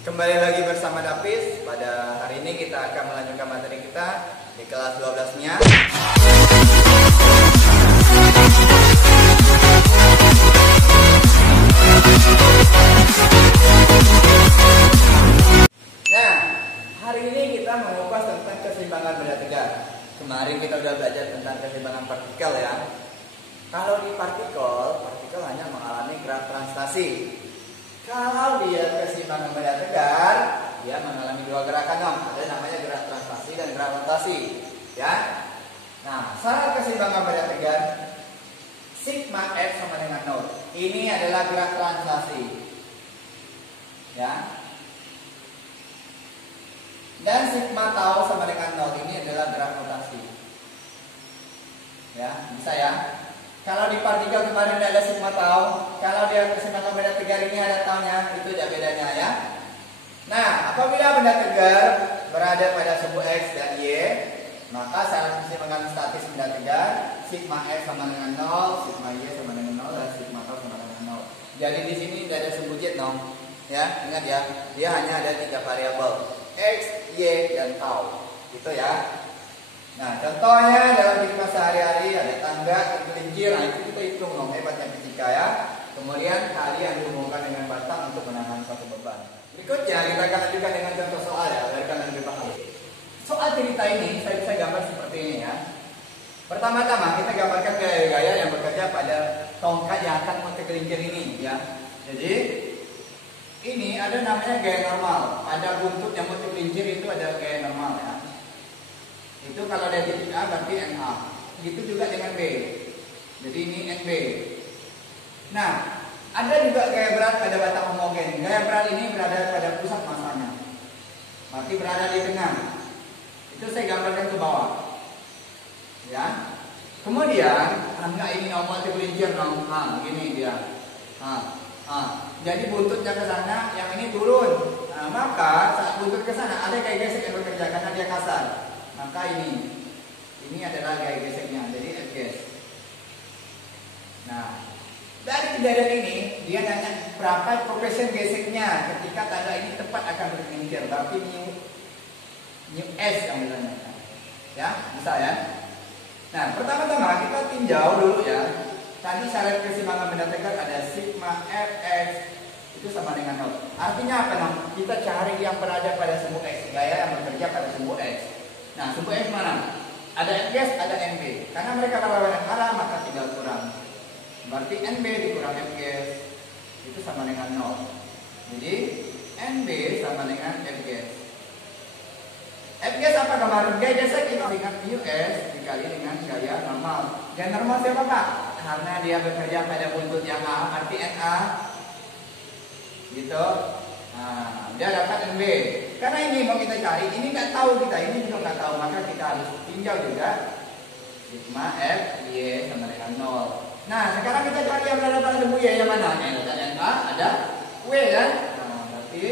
Kembali lagi bersama Davis. Pada hari ini kita akan melanjutkan materi kita di kelas 12-nya. Nah, hari ini kita mengupas tentang keseimbangan benda tegak. Kemarin kita sudah belajar tentang keseimbangan partikel ya. Kalau di partikel hanya mengalami gerak translasi. Kalau dia keseimbangan benda tegar, dia mengalami dua gerakan dong. Ada namanya gerak translasi dan gerak rotasi, ya. Nah, saat keseimbangan benda tegar, sigma F sama dengan 0. Ini adalah gerak translasi, ya. Dan sigma tau sama dengan 0 ini adalah gerak rotasi, ya. Bisa ya. Kalau di partikel kemarin ada sigma tau, kalau dia keseimbangan benda tegar ini ada taunya, itu aja bedanya ya. Nah, apabila benda tegar berada pada sumbu X dan Y, maka syarat keseimbangan statis benda tegar, sigma X sama dengan 0, sigma Y sama dengan 0, dan sigma tau sama dengan 0. Jadi di sini tidak ada sumbu Z dong. Ya, ingat ya, dia hanya ada 3 variabel, X, Y, dan tau. Gitu ya. Nah, contohnya dalam kehidupan sehari-hari ada tangga, tergelincir, nah itu kita hitung dong hebatnya fisika ya. Kemudian tali yang dihubungkan dengan batang untuk menahan suatu beban. Berikutnya kita akan lanjutkan dengan contoh soal ya, agar kalian lebih paham. Soal cerita ini saya bisa gambar seperti ini ya. Pertama-tama kita gambarkan gaya-gaya yang bekerja pada tongkat yang akan mau tergelincir ini ya. Jadi ini ada namanya gaya normal. Ada buntut yang mau tergelincir itu ada gaya normal ya. Itu kalau dari titik A berarti NA. Begitu juga dengan B. Jadi ini NB. Nah, ada juga gaya berat pada batang homogen. Gaya berat ini berada pada pusat masanya. Berarti berada di tengah. Itu saya gambarkan ke bawah. Ya. Kemudian, enggak ini normal tergelincir dong. Begini dia. Jadi buntutnya ke sana, yang ini turun. Nah, maka saat buntut ke sana ada gaya gesek yang bekerja karena dia kasar. Maka ini adalah gaya geseknya, jadi Fges. Nah, dari kejadian ini dia nanya berapa progression geseknya ketika tanda ini tepat akan bergelincir. Berarti mu S yang ditanyakan. Ya, bisa ya. Nah, pertama-tama kita tinjau dulu ya. Tadi syarat keseimbangan benda tegar ada sigma Fx itu sama dengan 0. Artinya apa dong? Kita cari yang berada pada sumbu X, gaya yang bekerja pada sumbu X. Nah, sumbu X mana? Ada Fgs, ada NB. Karena mereka berlawanan arah, maka tinggal kurang. Berarti NB dikurang Fgs itu sama dengan 0. Jadi NB sama dengan Fgs. Fgs apa kemarin? Gaya gesek itu dengan US dikali dengan gaya normal. Gaya normal siapa Pak? Karena dia bekerja pada buntut yang A, arti NA. Gitu. Nah, dia dapat NB. Karena ini mau kita cari, ini nggak tahu kita, ini juga nggak tahu, maka kita harus tinjau juga sigma F Y sama dengan 0. Nah, sekarang kita cari yang berada pada sumbu Y yang mana? Ada NA, ada W kan? Nah, berarti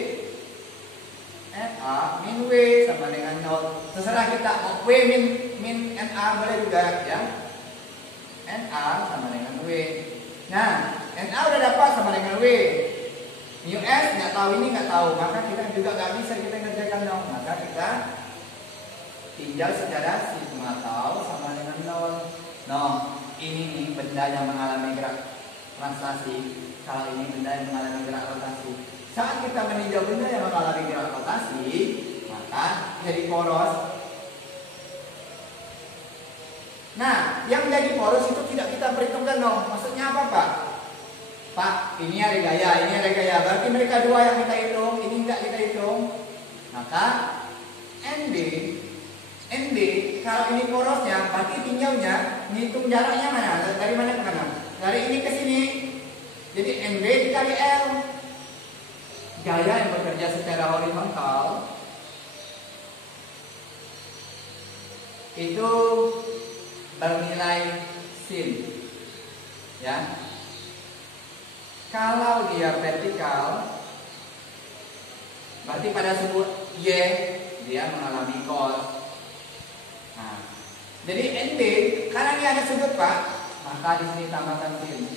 NA min W sama dengan 0. Terserah kita mau W min NA boleh juga ya. NA sama dengan W. Nah, NA udah dapat sama dengan W. US nggak tahu, ini nggak tahu, maka kita juga nggak bisa kita kerjakan dong. Maka kita tinjau secara sigma tau sama dengan 0. Nah, ini nih benda yang mengalami gerak translasi. Kalau ini benda yang mengalami gerak rotasi. Saat kita meninjau benda yang mengalami gerak rotasi, maka jadi poros. Nah, yang jadi poros itu tidak kita perhitungkan dong. Maksudnya apa Pak? Pak, ini ada gaya, ini ada gaya. Berarti mereka dua yang kita hitung, ini enggak kita hitung. Maka ND, kalau ini porosnya, berarti tinjaunya, ngitung jaraknya mana? Dari mana ke mana? Dari ini ke sini. Jadi NB dikali L. Gaya yang bekerja secara horizontal itu bernilai sin. Ya. Kalau dia vertikal, berarti pada sumbu Y dia mengalami cos. Nah, jadi NB karena ini ada sudut Pak, maka di sini tambahkan sin.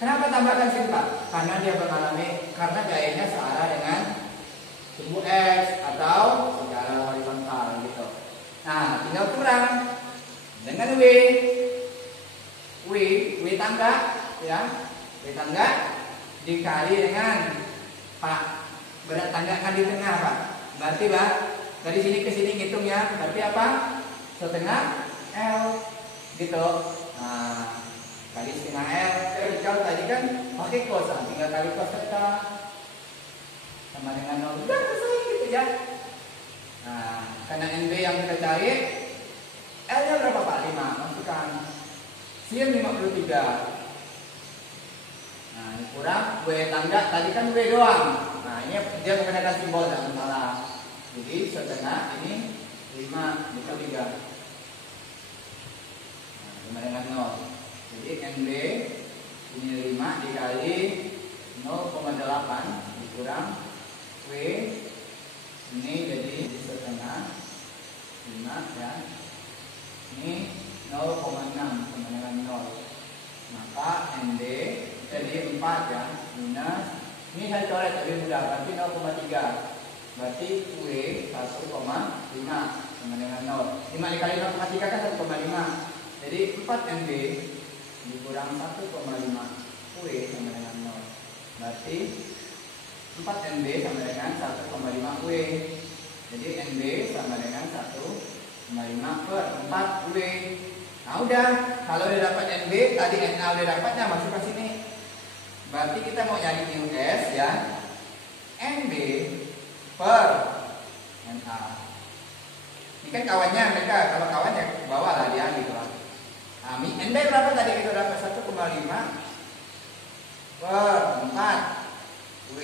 Kenapa tambahkan sin Pak? Karena dia mengalami, karena gayanya searah dengan sumbu X atau secara horizontal gitu. Nah, tinggal kurang dengan W tangga ya, W tangga dikali dengan Pak, berat tangga kan di tengah Pak. Berarti Pak, dari sini ke sini ngitung ya, berarti apa? Setengah L gitu. Nah, kali setengah L. Kalau tadi kan pakai cos, tinggal kali cos theta sama dengan 0. Udah selesai gitu ya. Nah, karena NB yang kita cari, L-nya berapa Pak? 5. Masukkan sin 53. Nah, ini kurang W tangga, tadi kan W doang. Nah, ini dia menggunakan simbol jangan salah. Jadi setengah ini 5 bukan 3. Nah, sama dengan 0. Jadi NB ini 5 dikali 0,8 dikurang W ini jadi setengah 5 ya. Ini 0,6 sama dengan 0. Maka ND jadi 4 ya, minus ini saya coret lebih mudah, berarti 0,3. Berarti W 1,5 sama dengan 0. 5 dikali 0,3 kan 1,5. Jadi 4 NB dikurang 1,5 W sama dengan 0. Berarti 4 NB sama dengan 1,5 W. Jadi NB sama dengan 1,5 per 4 W. Nah udah, kalau udah dapat NB, tadi NA udah dapatnya, masuk ke sini. Berarti kita mau nyari US ya, NB per NA. Ini kan kawannya mereka, kalau kawan ya bawa lah dia gitu lah. Nah, NB berapa tadi kita dapat 1,5 per 4 W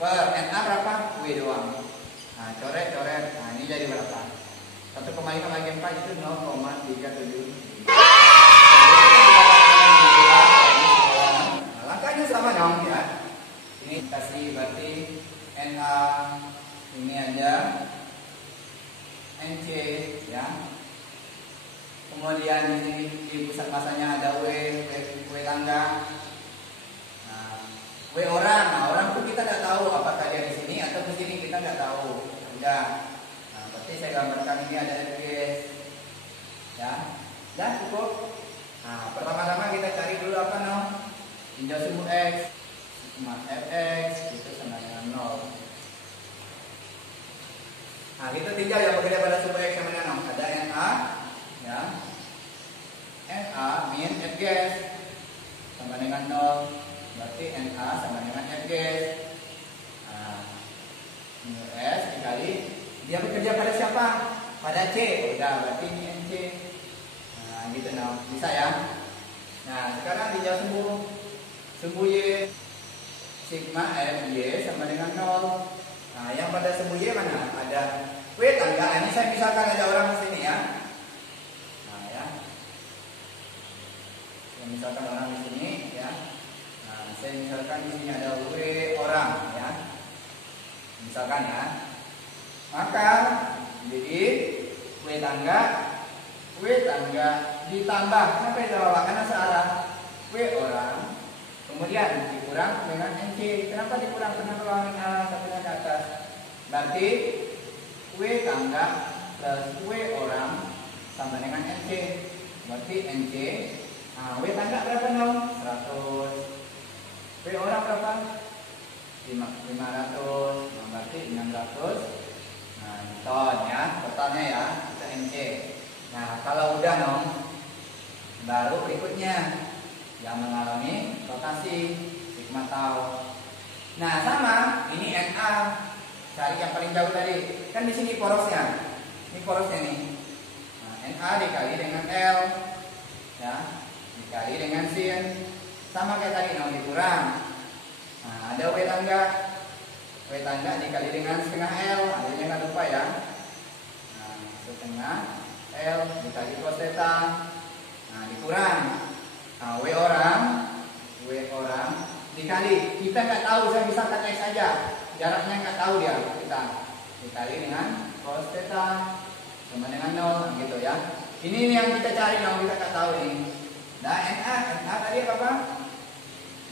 per NA berapa? W doang. Nah coret. Nah ini jadi berapa? 1,5 bagi 4 itu 0,37. Nah, langkahnya sama dong ya. Ini kasih berarti NA ini ada NC ya. Kemudian di sini di pusat masanya ada W tangga. Nah, W orang. Nah, orang itu kita nggak tahu apakah dia di sini atau di sini, kita nggak tahu. Udah. Nah, berarti saya gambarkan ini ada FGS. Ya. Dan cukup. Nah, pertama-tama kita cari dulu apa no? Tinjau sumbu X. Mat Fx itu sama dengan 0. Nah, kita tinjau yang bekerja pada sumbu X sama dengan 0. Ada NA ya. NA min FGS sama dengan 0. Berarti NA sama dengan FGS. Nah, S dikali dia bekerja pada siapa? Pada C. Udah, berarti ini NC. Nah, gitu nah. Bisa ya. Nah, sekarang tinjau sumbu Y. Sigma F Y sama dengan 0. Nah, yang pada sumbu Y mana? Ada W tangga. Ini saya misalkan ada orang di sini ya. Nah, ya. Saya misalkan orang di sini ya. Nah, saya misalkan di sini ada W orang ya. Misalkan ya. Maka jadi W tangga ditambah, kenapa itu Bapak? Karena searah W orang. Kemudian dikurang dengan NC. Kenapa dikurang? Karena ruangan arah satunya ke atas. Berarti W tangga plus W orang sama dengan NC. Berarti NC. Nah, W tangga berapa dong? 100. W orang berapa? 500. Nah, berarti 600. Nah, ton ya, totalnya ya, kita NC. Nah, kalau udah dong, baru berikutnya yang mengalami rotasi sigma tau. Nah, sama ini NA. Cari yang paling jauh tadi. Kan di sini porosnya. Ini porosnya nih. Nah, NA dikali dengan L. Ya, dikali dengan sin. Sama kayak tadi, nah dikurang. Nah, ada W tangga. W tangga dikali dengan setengah L. Adanya nggak lupa ya. Nah, setengah L dikali cos theta. Nah, dikurang. Nah, W orang dikali, kita nggak tahu, saya misalkan X aja, jaraknya nggak tahu dia, kita dikali dengan cos theta sama dengan 0 gitu ya. Ini yang kita cari, yang kita nggak tahu ini. Nah, NA tadi apa?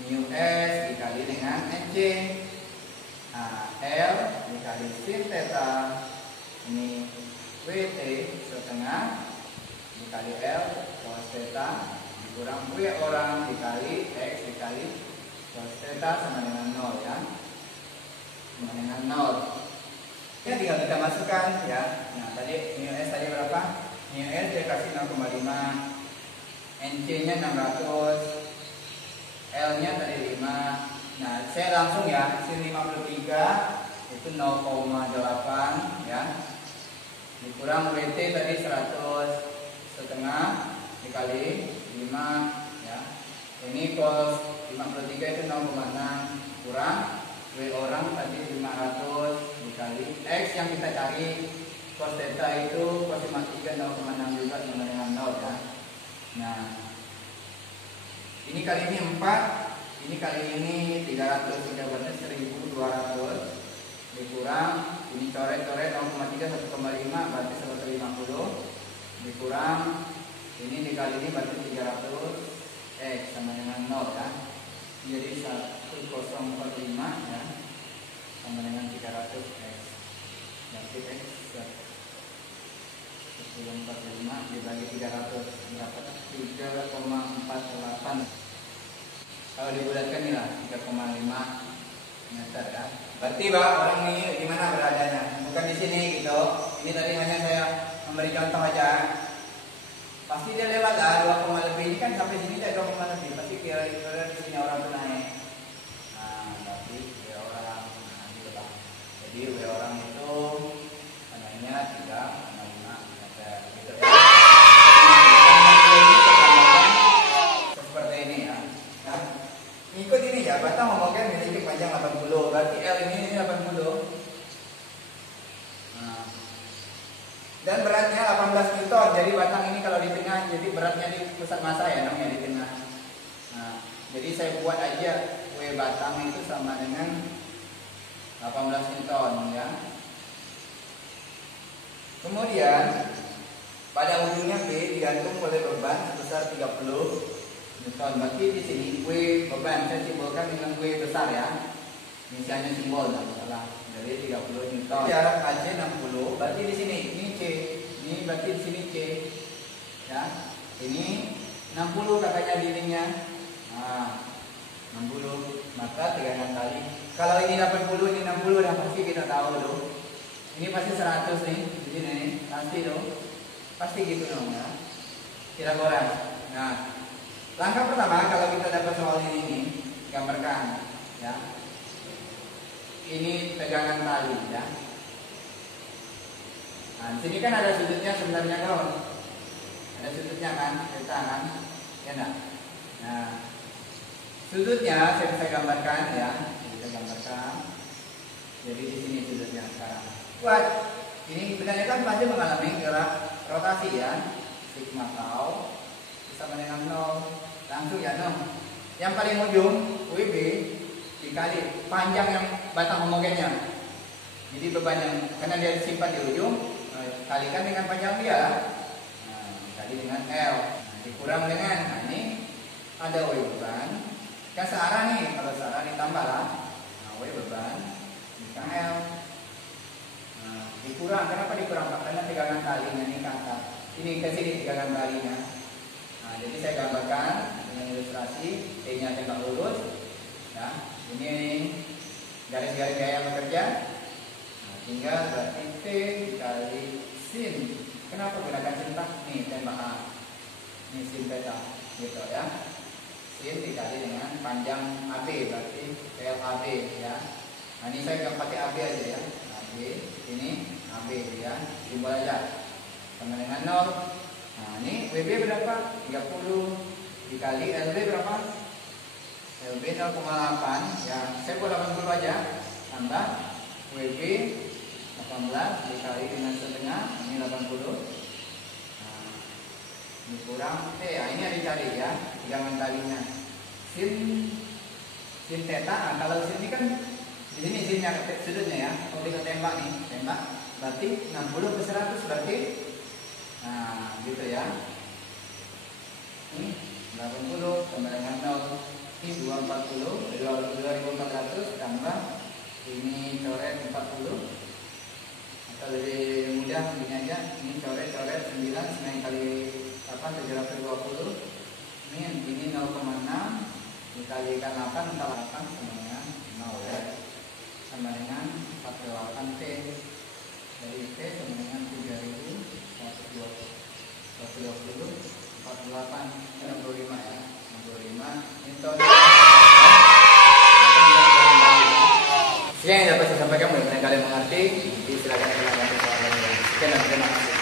Mu S dikali dengan NC. Nah, L dikali sin theta, ini WT setengah dikali L cos theta dikurang W orang dikali X dikali cos theta sama dengan 0 ya. Sama dengan 0. Ini tinggal kita masukkan ya. Nah, tadi mu S tadi berapa? Mu S dia kasih 0,5. NC-nya 600. L-nya tadi 5. Nah, saya langsung ya, sin 53 itu 0,8 ya. Dikurang WT tadi 100 setengah dikali 5 ya. Ini cos 53 itu 0,6 kurang W orang tadi 500 dikali X yang kita cari cos theta itu cos 53 0,6 juga sama dengan 0 ya. Nah, ini kali ini 4, ini kali ini 300, berarti 1200 dikurang ini coret-coret 0,3 1,5 berarti 150 dikurang ini dikali ini berarti 300 X sama dengan 0 ya. Jadi 1045 ya sama dengan 300 X. Berarti X 1045 dibagi 300 berapa? 3,48. Kalau dibulatkan ini lah 3,5 meter ya. Berarti Pak orang ini di mana beradanya? Bukan di sini gitu. Ini tadi hanya saya memberi contoh aja. Pasti dia lewat lah 2, lebih ini kan sampai sini dia 2, lebih. Pasti kira-kira di sini orang tuh naik. Nah, berarti W orang gitu Pak. Jadi W orang itu anaknya 3,5 meter gitu ya. Seperti ini ya. Nah, ikut ini ya, batang homogen memiliki panjang 80. Berarti L ini 80. Nah, dan beratnya 18 Newton. Jadi batang ini kalau di tengah, jadi beratnya di pusat massa ya, namanya di tengah. Nah, jadi saya buat aja W batang itu sama dengan 18 Newton ya. Kemudian pada ujungnya B digantung oleh beban sebesar 30 Newton. Berarti di sini W beban saya simbolkan dengan W besar ya. Misalnya simbol enggak salah. Jadi 30 Newton. Jarak AC 60. Berarti di sini ini C. Ini berarti di sini C. Ya. Ini 60 katanya dindingnya. Nah, 60. Maka tegangan kali. Kalau ini 80, ini 60 dah pasti kita tahu loh. Ini pasti 100 nih. Di sini nih. Pasti loh. Pasti gitu dong ya. Kira-kira. Nah, langkah pertama kalau kita dapat soal ini gambarkan ya. Ini tegangan tali ya. Nah, di sini kan ada sudutnya sebenarnya kawan. Ada sudutnya kan, kita kan, ya enggak? Nah, sudutnya saya gambarkan ya. Kita gambarkan. Jadi di sini sudutnya sekarang. Buat ini sebenarnya kan pasti mengalami gerak rotasi ya. Sigma tau sama dengan 0. Langsung ya 0. Yang paling ujung WB dikali panjang yang batang homogennya. Jadi beban yang karena dia disimpan di ujung, kalikan dengan panjang dia. Nah, dikali dengan L. Nah, dikurang dengan ini ada W beban. Kan searah nih, kalau searah ditambah lah. Nah, W beban dikali L. Nah, dikurang. Kenapa dikurang Pak? Karena tegangan talinya ini ke atas. Ini ke sini tegangan talinya. Nah, jadi saya gambarkan dengan ilustrasi T-nya tembak lurus ya. Ini garis-garis yang bekerja. Nah, tinggal berarti T dikali sin. Kenapa gunakan sin Pak? Nih tembak A. Ini sin theta gitu ya. Sin dikali dengan panjang AB berarti LAB ya. Nah, ini saya pakai AB aja ya. AB ini AB ya. Simbol aja. Sama dengan 0. Nah, ini WB berapa? 30 dikali LB berapa? LB 0,8 ya. Saya buat 80 aja. Tambah WB 18 dikali dengan setengah, ini 80. Nah, ini kurang ya, ini yang dicari ya. Tegangan talinya. Sin theta. Nah, kalau sin ini kan di sini sinnya sudutnya ya. Kalau kita tembak nih, tembak berarti 60 ke 100 berarti. Nah, gitu ya. Ini 80 tambah dengan 0. Ini 240, 2400 tambah Ini coret 40. Atau lebih mudah begini aja. Ini coret 9 kali 8 720. Ini 0,6 dikalikan 8 sama dengan 0 ya. Sama dengan 48 T. Dari T sama dengan 3120 48 65 ya. 65 itu. Sekian yang dapat saya sampaikan, mudah-mudahan kalian mengerti. Silakan silakan soal. Sekian dan terima kasih.